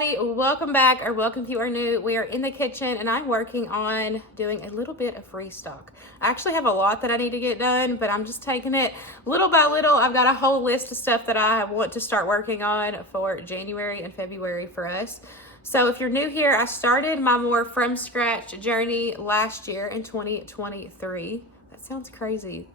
everybody, welcome back, or welcome if you are new. We are in the kitchen and I'm working on doing a little bit of restock. I actually have a lot that I need to get done, but I'm just taking it little by little. I've got a whole list of stuff that I want to start working on for January and February for us. So if you're new here, I started my more from scratch journey last year in 2023. That sounds crazy.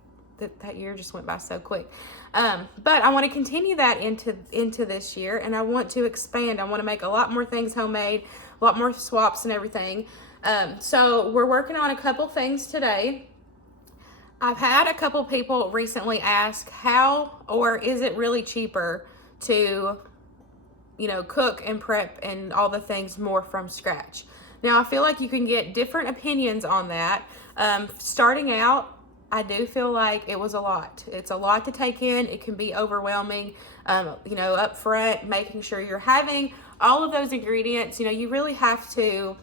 That year just went by so quick. But I want to continue that into this year, and I want to expand. I want to make a lot more things homemade, a lot more swaps and everything. So we're working on a couple things today. I've had a couple people recently ask how, or is it really cheaper to, cook and prep and all the things more from scratch? Now, I feel like you can get different opinions on that. Starting out, I do feel like it was a lot. It's a lot to take in. It can be overwhelming, up front, making sure you're having all of those ingredients. You really have to,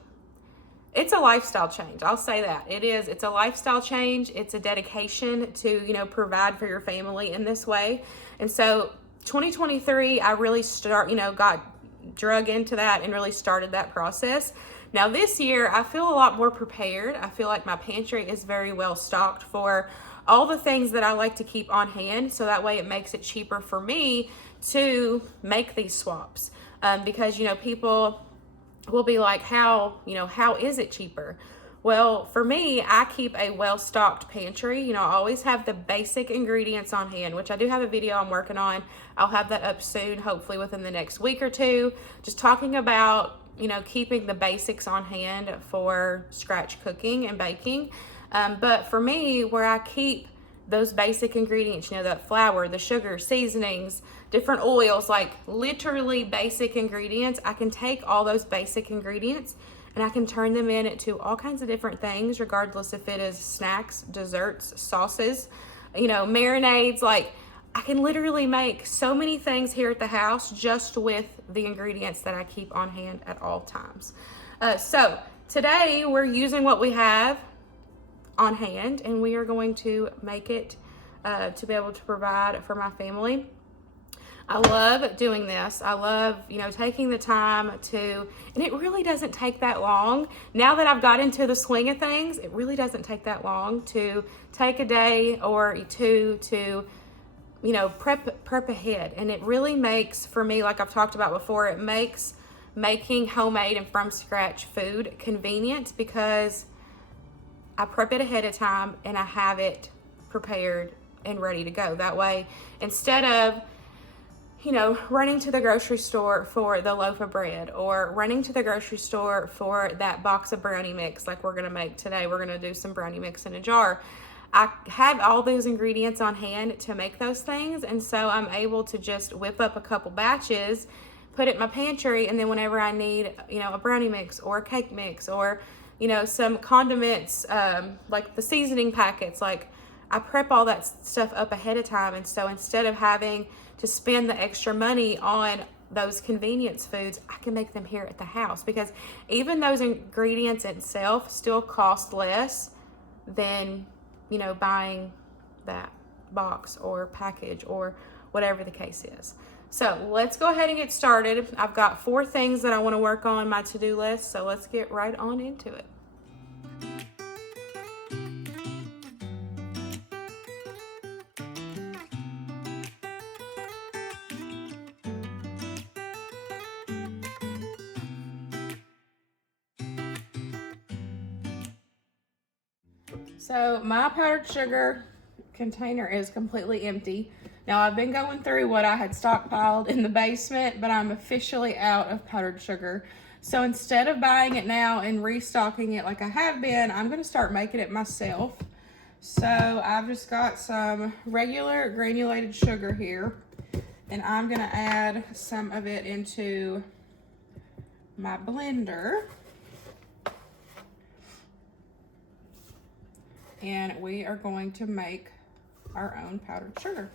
it's a lifestyle change. I'll say that. It is. It's a lifestyle change. It's a dedication to, provide for your family in this way. And so 2023, I really got drug into that and really started that process. Now this year, I feel a lot more prepared. I feel like my pantry is very well stocked for all the things that I like to keep on hand. So that way it makes it cheaper for me to make these swaps. Because, people will be like, how is it cheaper? Well, for me, I keep a well-stocked pantry. I always have the basic ingredients on hand, which I do have a video I'm working on. I'll have that up soon, hopefully within the next week or two, just talking about keeping the basics on hand for scratch cooking and baking. But for me, where I keep those basic ingredients, the flour, the sugar, seasonings, different oils, like literally basic ingredients, I can take all those basic ingredients and I can turn them into all kinds of different things, regardless if it is snacks, desserts, sauces, marinades. Like, I can literally make so many things here at the house just with the ingredients that I keep on hand at all times. So today we're using what we have on hand, and we are going to make it to be able to provide for my family. I love doing this. I love, taking the time to, and it really doesn't take that long. Now that I've got into the swing of things, it really doesn't take that long to take a day or two to prep ahead. And it really makes, for me, like I've talked about before, it makes making homemade and from scratch food convenient because I prep it ahead of time and I have it prepared and ready to go. That way, instead of running to the grocery store for the loaf of bread or running to the grocery store for that box of brownie mix like we're gonna make today. We're gonna do some brownie mix in a jar. I have all those ingredients on hand to make those things, and so I'm able to just whip up a couple batches, put it in my pantry, and then whenever I need, a brownie mix or a cake mix or, some condiments, like the seasoning packets, like I prep all that stuff up ahead of time. And so instead of having to spend the extra money on those convenience foods, I can make them here at the house, because even those ingredients itself still cost less than buying that box or package or whatever the case is. So let's go ahead and get started. I've got 4 things that I want to work on my to-do list, so let's get right on into it. So my powdered sugar container is completely empty. Now I've been going through what I had stockpiled in the basement, but I'm officially out of powdered sugar. So instead of buying it now and restocking it like I have been, I'm gonna start making it myself. So I've just got some regular granulated sugar here, and I'm gonna add some of it into my blender. And we are going to make our own powdered sugar.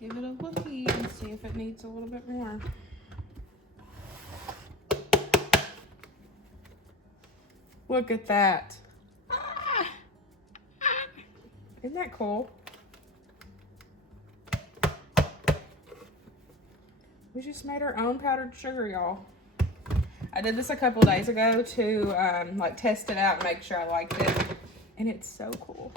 give it a lookie and see if it needs a little bit more. Look at that. Isn't that cool? We just made our own powdered sugar, y'all. I did this a couple days ago to like test it out and make sure I liked it. And it's so cool.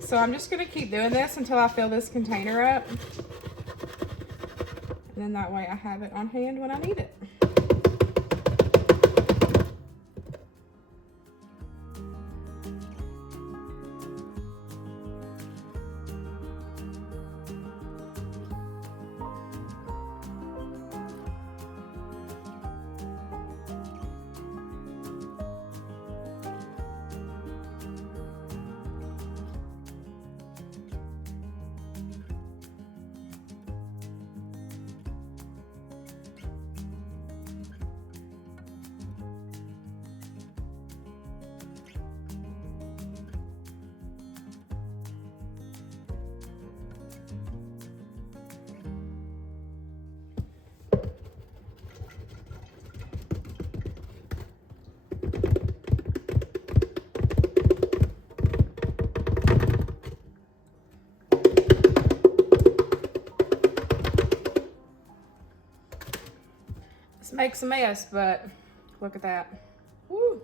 So I'm just gonna keep doing this until I fill this container up. And then that way I have it on hand when I need it. Makes a mess, but look at that. Woo.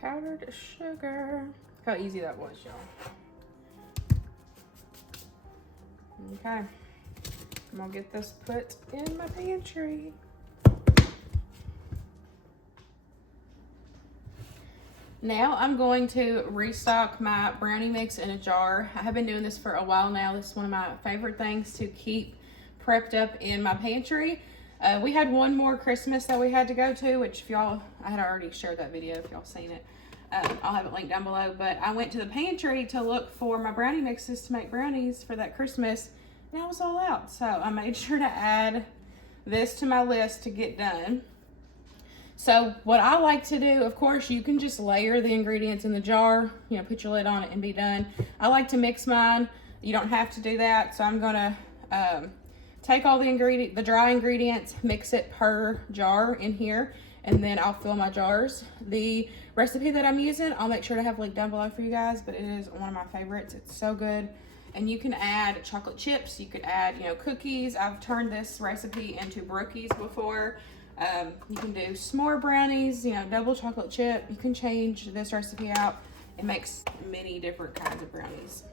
Powdered sugar. Look how easy that was, y'all. Okay, I'm gonna get this put in my pantry. Now I'm going to restock my brownie mix in a jar. I have been doing this for a while now. This is one of my favorite things to keep prepped up in my pantry. We had one more Christmas that we had to go to, which if y'all, I had already shared that video if y'all seen it. I'll have it linked down below, but I went to the pantry to look for my brownie mixes to make brownies for that Christmas, and I was all out. So I made sure to add this to my list to get done. So what I like to do, of course, you can just layer the ingredients in the jar, you know, put your lid on it and be done. I like to mix mine. You don't have to do that. So I'm gonna take all the dry ingredients, mix it per jar in here, and then I'll fill my jars. The recipe that I'm using, I'll make sure to have linked down below for you guys, but it is one of my favorites. It's so good. And you can add chocolate chips, you could add, you know, cookies. I've turned this recipe into brookies before. You can do s'more brownies, you know, double chocolate chip. You can change this recipe out. It makes many different kinds of brownies.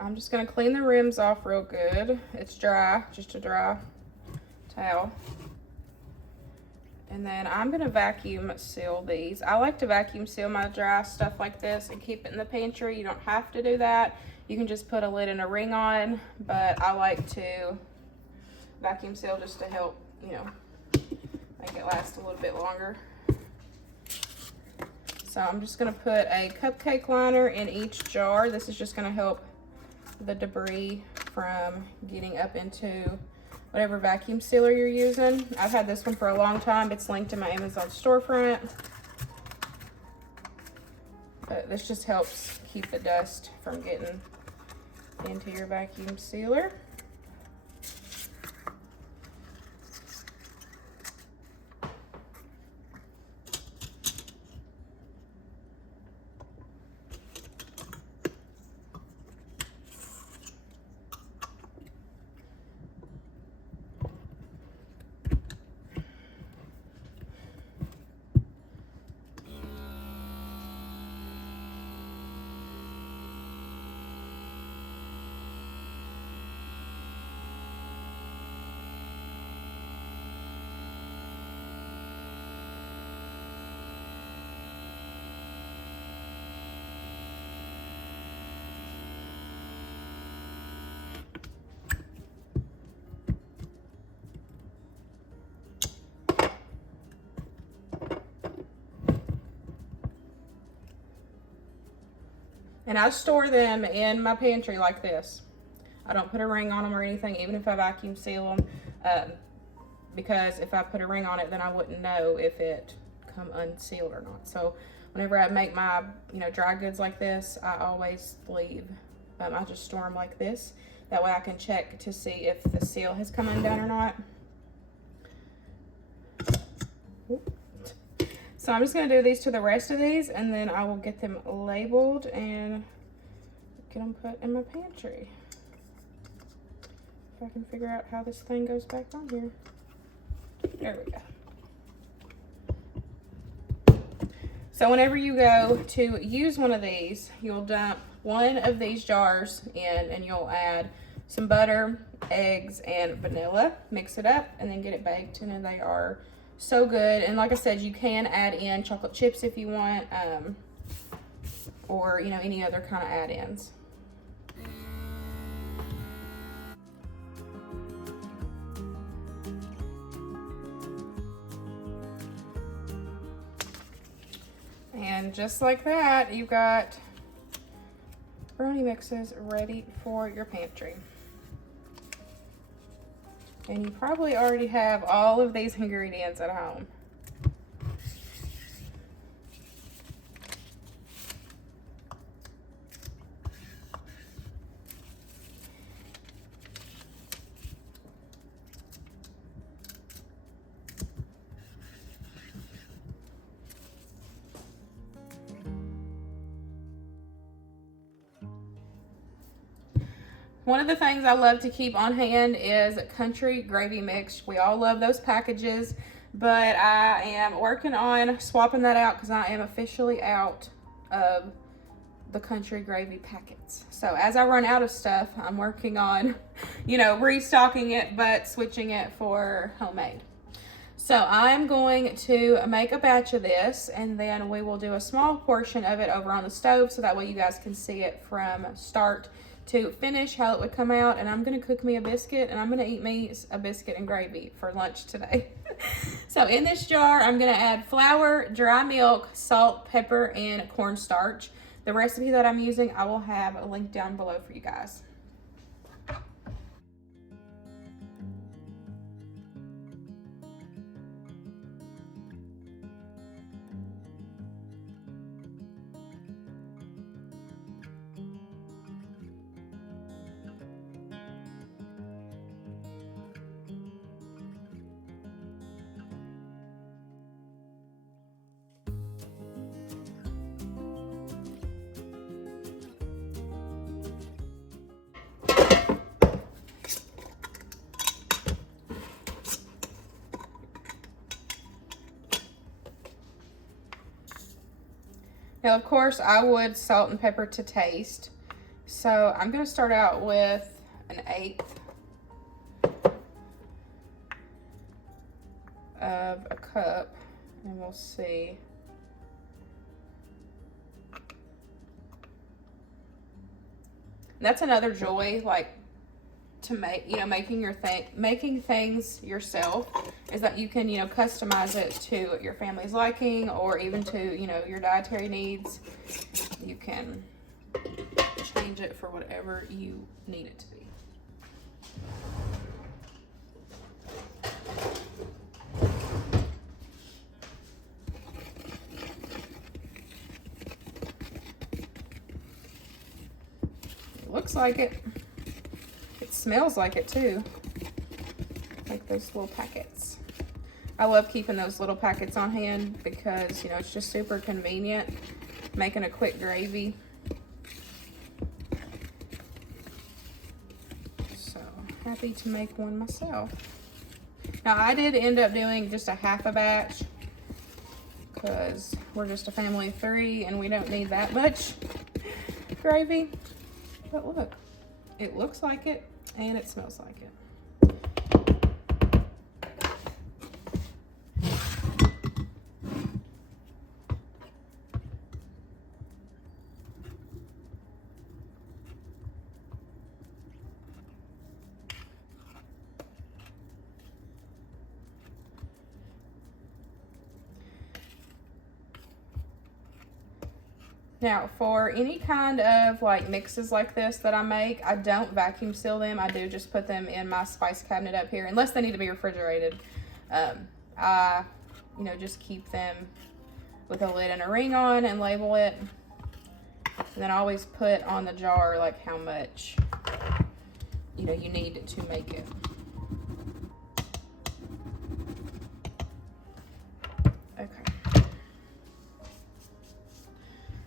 I'm just gonna clean the rims off real good. It's dry, just a dry towel. And then I'm gonna vacuum seal these. I like to vacuum seal my dry stuff like this and keep it in the pantry. You don't have to do that. You can just put a lid and a ring on, but I like to vacuum seal just to help, you know, make it last a little bit longer. So I'm just gonna put a cupcake liner in each jar. This is just gonna help the debris from getting up into whatever vacuum sealer you're using. I've had this one for a long time. It's linked in my Amazon storefront. This just helps keep the dust from getting into your vacuum sealer. And I store them in my pantry like this. I don't put a ring on them or anything, even if I vacuum seal them, because if I put a ring on it, then I wouldn't know if it come unsealed or not. So whenever I make my, dry goods like this, I always leave. I just store them like this. That way I can check to see if the seal has come undone or not. So I'm just going to do these to the rest of these, and then I will get them labeled and get them put in my pantry. If I can figure out how this thing goes back on here. There we go. So whenever you go to use one of these, you'll dump one of these jars in, and you'll add some butter, eggs, and vanilla. Mix it up, and then get it baked, and then they are so good. And like I said, you can add in chocolate chips if you want, or any other kind of add-ins. And just like that, you got brownie mixes ready for your pantry. And you probably already have all of these ingredients at home. One of the things I love to keep on hand is country gravy mix. We all love those packages, but I am working on swapping that out because I am officially out of the country gravy packets. So as I run out of stuff, I'm working on, restocking it, but switching it for homemade. So I'm going to make a batch of this, and then we will do a small portion of it over on the stove so that way you guys can see it from start to finish, how it would come out. And I'm gonna cook me a biscuit, and I'm gonna eat me a biscuit and gravy for lunch today. So in this jar, I'm gonna add flour, dry milk, salt, pepper, and cornstarch. The recipe that I'm using, I will have a link down below for you guys. Now, of course, I would salt and pepper to taste. So I'm going to start out with an 1/8 of a cup, and we'll see. And that's another joy, like, to make, making things yourself, is that you can, customize it to your family's liking, or even to, your dietary needs. You can change it for whatever you need it to be. looks like it. It smells like it too. Like those little packets. I love keeping those little packets on hand because, you know, it's just super convenient making a quick gravy. So happy to make one myself. Now I did end up doing just a half a batch because we're just a family of 3 and we don't need that much gravy. But look, it looks like it and it smells like it. Now, for any kind of like mixes like this that I make, I don't vacuum seal them. I do just put them in my spice cabinet up here, unless they need to be refrigerated. I, you know, just keep them with a lid and a ring on and label it. And then I always put on the jar like how much, you know, you need to make it.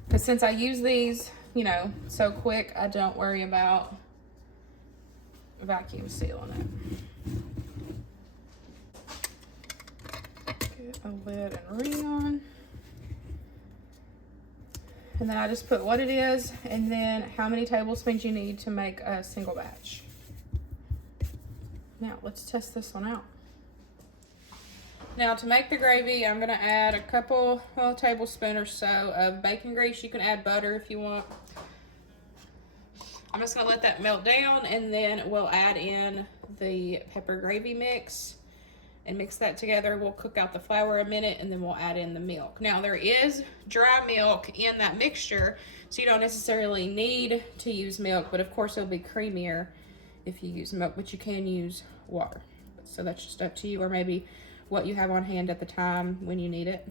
Because since I use these, you know, so quick, I don't worry about vacuum sealing it. Get a lid and ring on. And then I just put what it is and then how many tablespoons you need to make a single batch. Now let's test this one out. Now to make the gravy, I'm gonna add a couple, well, tablespoon or so of bacon grease. You can add butter if you want. I'm just gonna let that melt down and then we'll add in the pepper gravy mix and mix that together. We'll cook out the flour a minute and then we'll add in the milk. Now there is dry milk in that mixture, so you don't necessarily need to use milk, but of course it'll be creamier if you use milk, but you can use water. So that's just up to you, or maybe what you have on hand at the time when you need it.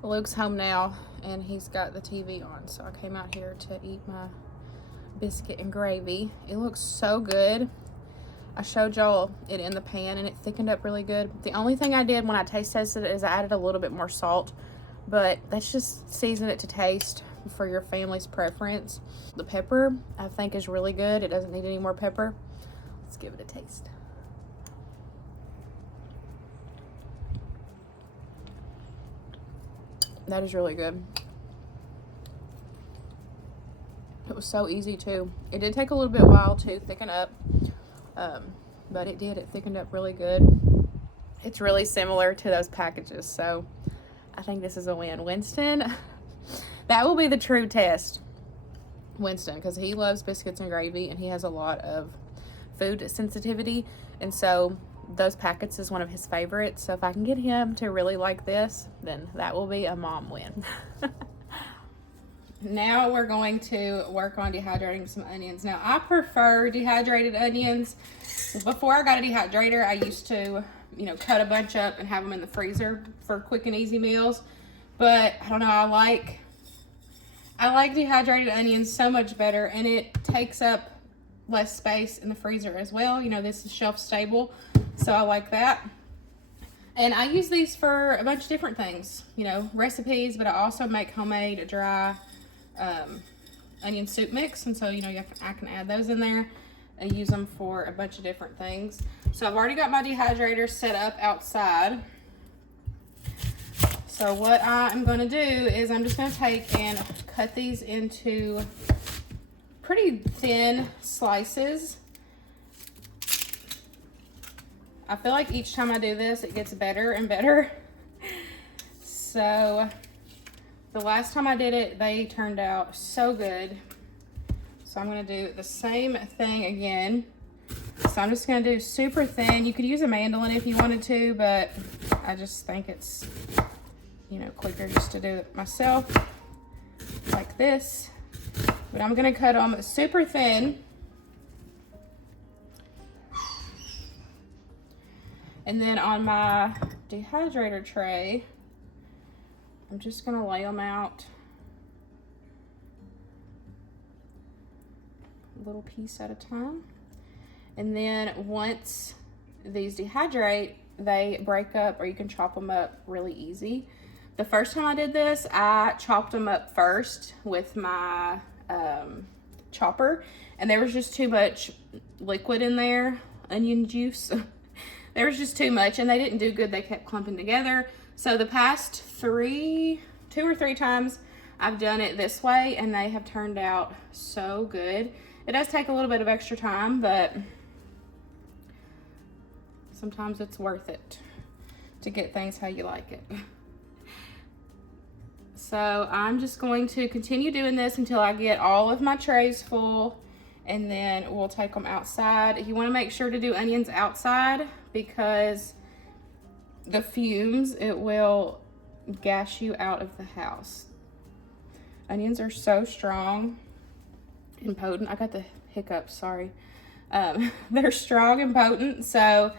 Luke's home now and he's got the TV on, so I came out here to eat my biscuit and gravy. It looks so good. I showed y'all it in the pan and it thickened up really good. The only thing I did when I taste tested it is I added a little bit more salt, but that's just season it to taste for your family's preference. The pepper I think is really good. It doesn't need any more pepper. Let's give it a taste. That is really good. It was so easy too. It did take a little bit while to thicken up, but it did. It thickened up really good. It's really similar to those packages, so I think this is a win. Winston, that will be the true test. Winston, because he loves biscuits and gravy and he has a lot of food sensitivity, and so those packets is one of his favorites. So if I can get him to really like this, then that will be a mom win. Now we're going to work on dehydrating some onions. Now I prefer dehydrated onions. Before I got a dehydrator, I used to, you know, cut a bunch up and have them in the freezer for quick and easy meals. But I don't know, I like dehydrated onions so much better, and it takes up less space in the freezer as well. You know, this is shelf stable, so I like that. And I use these for a bunch of different things, you know, recipes, but I also make homemade dry onion soup mix, and so, you know, I can add those in there and use them for a bunch of different things. So I've already got my dehydrator set up outside. So what I'm going to do is I'm just going to take and cut these into pretty thin slices. I feel like each time I do this, it gets better and better. So the last time I did it, they turned out so good. So I'm going to do the same thing again. So I'm just going to do super thin. You could use a mandolin if you wanted to, but I just think it's, you know, quicker just to do it myself like this. But I'm going to cut them super thin. And then on my dehydrator tray, I'm just going to lay them out a little piece at a time. And then once these dehydrate, they break up, or you can chop them up really easy. The first time I did this, I chopped them up first with my chopper, and there was just too much liquid in there, onion juice. There was just too much, and they didn't do good. They kept clumping together. So the past two or three times I've done it this way, and they have turned out so good. It does take a little bit of extra time, but sometimes it's worth it to get things how you like it. So I'm just going to continue doing this until I get all of my trays full, and then we'll take them outside. You want to make sure to do onions outside because the fumes, it will gas you out of the house. Onions are so strong and potent. I got the hiccups, sorry. They're strong and potent, so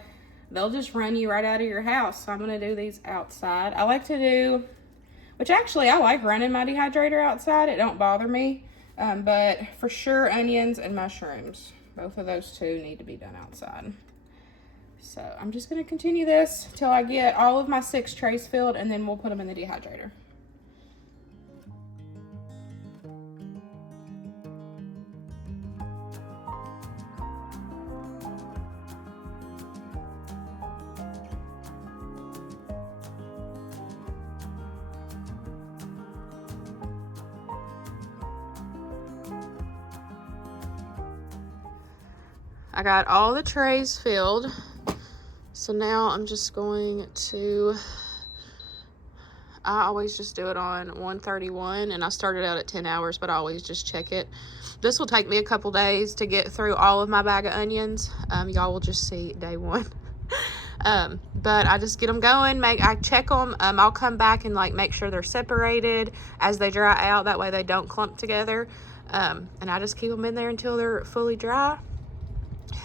they'll just run you right out of your house. So I'm going to do these outside. I like to do, which actually I like running my dehydrator outside. It don't bother me. But for sure, onions and mushrooms, both of those two need to be done outside. So I'm just going to continue this till I get all of my 6 trays filled, and then we'll put them in the dehydrator. I got all the trays filled. So now I'm just going to, I always just do it on 131, and I started out at 10 hours, but I always just check it. This will take me a couple days to get through all of my bag of onions. Y'all will just see day one. But I just get them going, I check them. I'll come back and like make sure they're separated as they dry out. That way they don't clump together. And I just keep them in there until they're fully dry.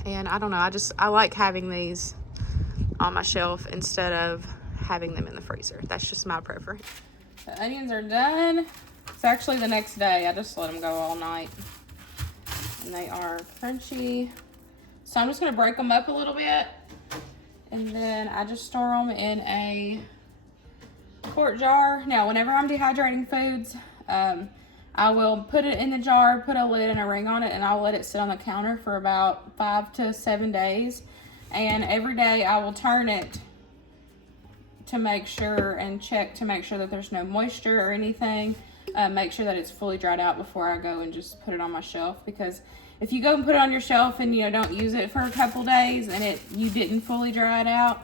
And I don't know, I like having these on my shelf instead of having them in the freezer. That's just my preference. The onions are done. It's actually the next day. I just let them go all night. And they are crunchy. So I'm just gonna break them up a little bit. And then I just store them in a quart jar. Now, whenever I'm dehydrating foods, I will put it in the jar, put a lid and a ring on it, and I'll let it sit on the counter for about 5 to 7 days. And every day I will turn it to make sure and check to make sure that there's no moisture or anything. Make sure that it's fully dried out before I go and just put it on my shelf. Because if you go and put it on your shelf and don't use it for a couple days and you didn't fully dry it out,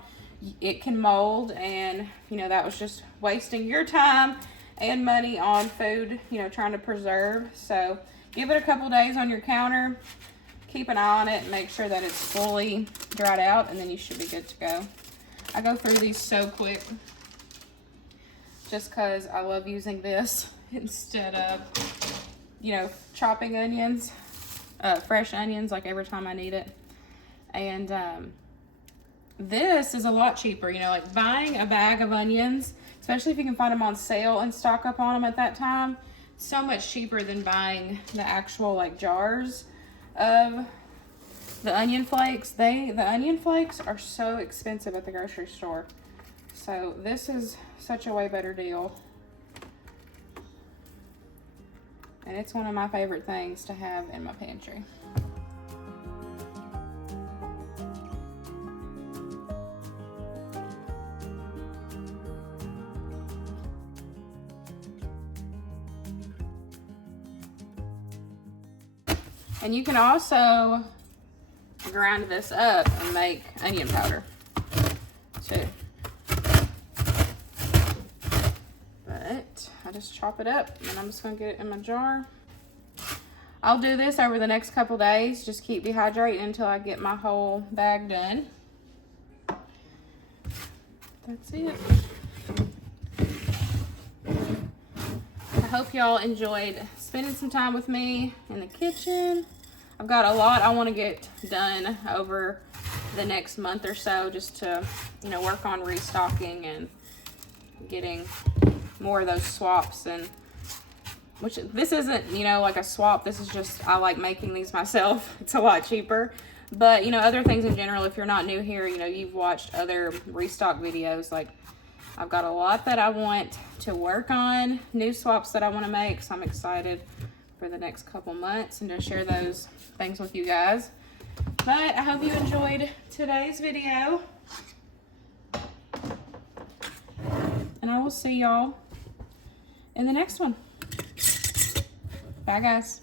it can mold, and that was just wasting your time and money on food, trying to preserve. So give it a couple days on your counter, keep an eye on it, and make sure that it's fully dried out, and then you should be good to go. I go through these so quick just because I love using this instead of, chopping onions, fresh onions, like every time I need it. And this is a lot cheaper, like buying a bag of onions, especially if you can find them on sale and stock up on them at that time. So much cheaper than buying the actual jars of the onion flakes. The onion flakes are so expensive at the grocery store. So this is such a way better deal. and it's one of my favorite things to have in my pantry. And you can also grind this up and make onion powder too. But I just chop it up and I'm just gonna get it in my jar. I'll do this over the next couple days. Just keep dehydrating until I get my whole bag done. That's it. I hope y'all enjoyed spending some time with me in the kitchen. I've got a lot I want to get done over the next month or so, just to, you know, work on restocking and getting more of those swaps. And which this isn't, you know, like a swap. This is just, I like making these myself. It's a lot cheaper. But, you know, other things in general, if you're not new here, you know, you've watched other restock videos. Like, I've got a lot that I want to work on, new swaps that I want to make. So I'm excited for the next couple months and to share those things with you guys. But I hope you enjoyed today's video. And I will see y'all in the next one. Bye, guys.